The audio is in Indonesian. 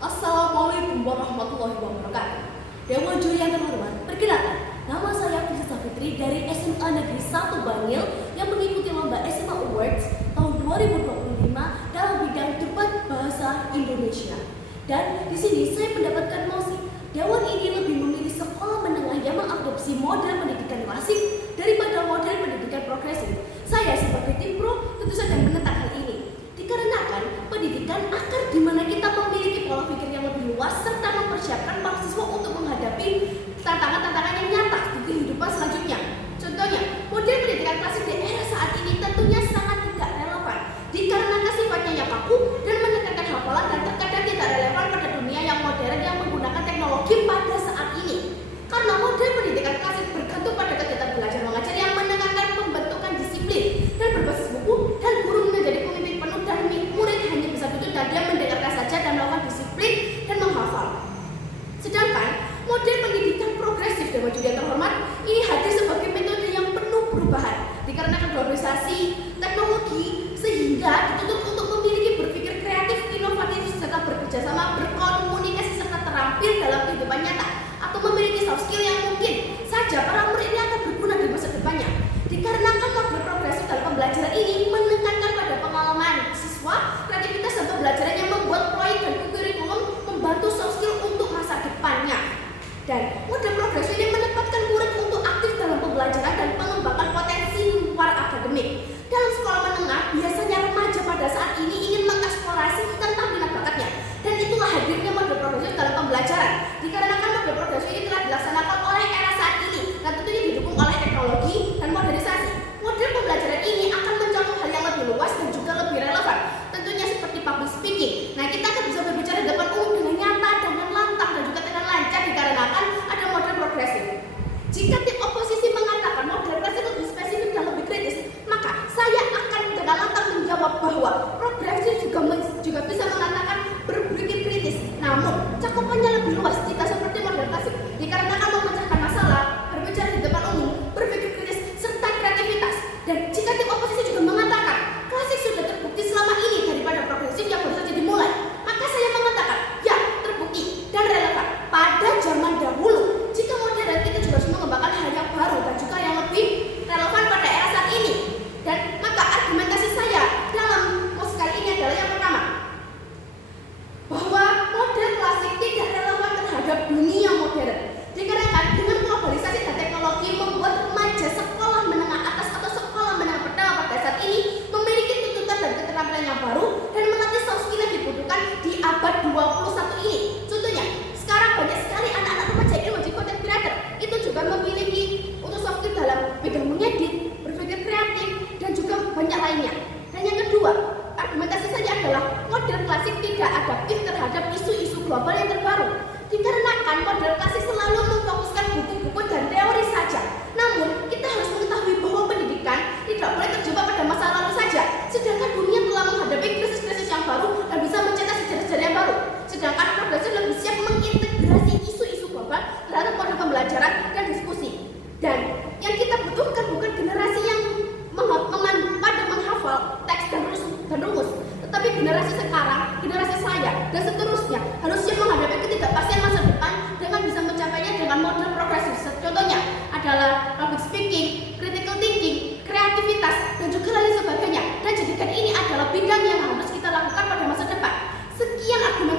Assalamualaikum warahmatullahi wabarakatuh. Dewan juri yang terhormat, perkenalkan, nama saya Fiza Fitri dari SMA Negeri 1 Bangil yang mengikuti lomba SMA Awards tahun 2025 dalam bidang debat bahasa Indonesia. Dan di sini saya mendapatkan mosi. Dewan ini lebih memilih sekolah menengah yang mengadopsi model pendidikan klasik daripada model pendidikan progresif. Saya sebagai tim pro tentu saja menentang hal ini. Dikarenakan pendidikan akar di mana kita memiliki pola pikir yang lebih luas serta mempersiapkan mahasiswa untuk menghadapi tantangan-tantangan yang nyata di kehidupan selanjutnya. Contohnya, model pendidikan klasik di era saat ini tentunya sangat tidak relevan dikarenakan sifatnya yang kaku dan menekankan hafalan dan terkadang tidak relevan pada dunia yang modern yang menggunakan teknologi pada saat ini. Karena model pendidikan klasik bergantung pada kegiatan belajar mengajar yang menekankan pembentukan disiplin dan berbasis buku dan guru menjadi pemimpin penuh dan murid hanya bisa duduk dan dia mendengarkan saja dan melakukan disiplin dan menghafal. Sedangkan model pendidikan progresif Dewan Juri yang terhormat ini hadir sebagai metode yang penuh perubahan dikarenakan globalisasi teknologi sehingga dituntut untuk memiliki berpikir kreatif, inovatif serta bekerjasama, berkomunikasi serta terampil dalam kehidupan nyata atau memiliki soft skill yang mungkin saja para murid ini akan berguna di masa depannya. Dikarenakan model progresif dalam pembelajaran ini menekankan pada pengalaman siswa, kreativitas dan pembelajaran yang membuat proyek dan kurikulum membantu soft skill untuk masa depannya. Dan model progresif ini menempatkan murid untuk aktif dalam pembelajaran dan pengembangan potensi luar akademik. Dalam sekolah menengah, biasanya remaja pada saat ini ingin mengeksplorasi tentang minat bakatnya. Dan itulah hadirnya model progresif dalam pembelajaran. Dikarenakan model progresif ini telah dilaksanakan oleh era saat ini dan tentunya didukung oleh teknologi dan modernisasi. Model pembelajaran ini akan mencakup hal yang lebih luas dan juga lebih relevan. Tentunya seperti public speaking. Nah, kita akan bisa berbicara di depan umum dengan nyata, dengan lantang dan juga dengan lancar dikarenakan ada model progresif. Jika tim oposisi mengatakan model progresif lebih spesifik dan lebih kritis, maka saya akan dengan lantang menjawab bahwa progresif juga bisa mengatakan berpikir kritis. Namun, cakupannya lebih luas jika seperti model klasik dikarenakan memecahkan masalah, berbicara di depan umum, berpikir kritis serta kreativitas. Dan jika tim oposisi juga mengatakan klasik sudah terbukti selama ini daripada progresif yang baru saja dimulai, maka saya mengatakan ya, terbukti dan relevan. Pada zaman dahulu, jika modern kita juga harus mengembangkan hal yang baru dan juga yang lebih relevan pada era saat ini. Dan maka argumentasi saya dalam pos kali ini adalah yang pertama, bahwa model klasik tidak relevan terhadap dunia modern. Dikarenakan dengan globalisasi dan teknologi membuat remaja sekolah menengah atas atau sekolah menengah pertama pada saat ini memiliki tuntutan dan keterampilan yang baru dan melatih soft skill yang dibutuhkan di abad 21 ini. Contohnya, sekarang banyak sekali anak-anak remaja yang menjadi content creator. Itu juga memiliki untuk soft skill dalam bidang mengedit, berpikir kreatif, dan juga banyak lainnya. Dan yang kedua, argumentasi saya adalah model klasik tidak adaptif terhadap isu-isu global yang terbaru. Dikarenakan model klasik selalu memfokuskan buku-buku dan teori saja. Namun, kita harus mengetahui bahwa pendidikan tidak boleh terjebak pada masa lalu saja. Sedangkan dunia telah menghadapi krisis-krisis yang baru dan bisa mencetak sejarah-sejarah yang baru. Sedangkan progresif lebih siap mengintegrasi isu-isu global terhadap model pembelajaran dan diskusi. Dan yang kita butuhkan bukan generasi yang pada menghafal teks dan rumus, tetapi generasi sekarang, generasi saya dan seterusnya harus siap menghadapi ketidakpastian masa depan dengan bisa mencapainya dengan model progresif. Contohnya adalah public speaking, critical thinking, kreativitas dan juga lain sebagainya. Dan jadikan ini adalah bidang yang harus kita lakukan pada masa depan. Sekian argumentasi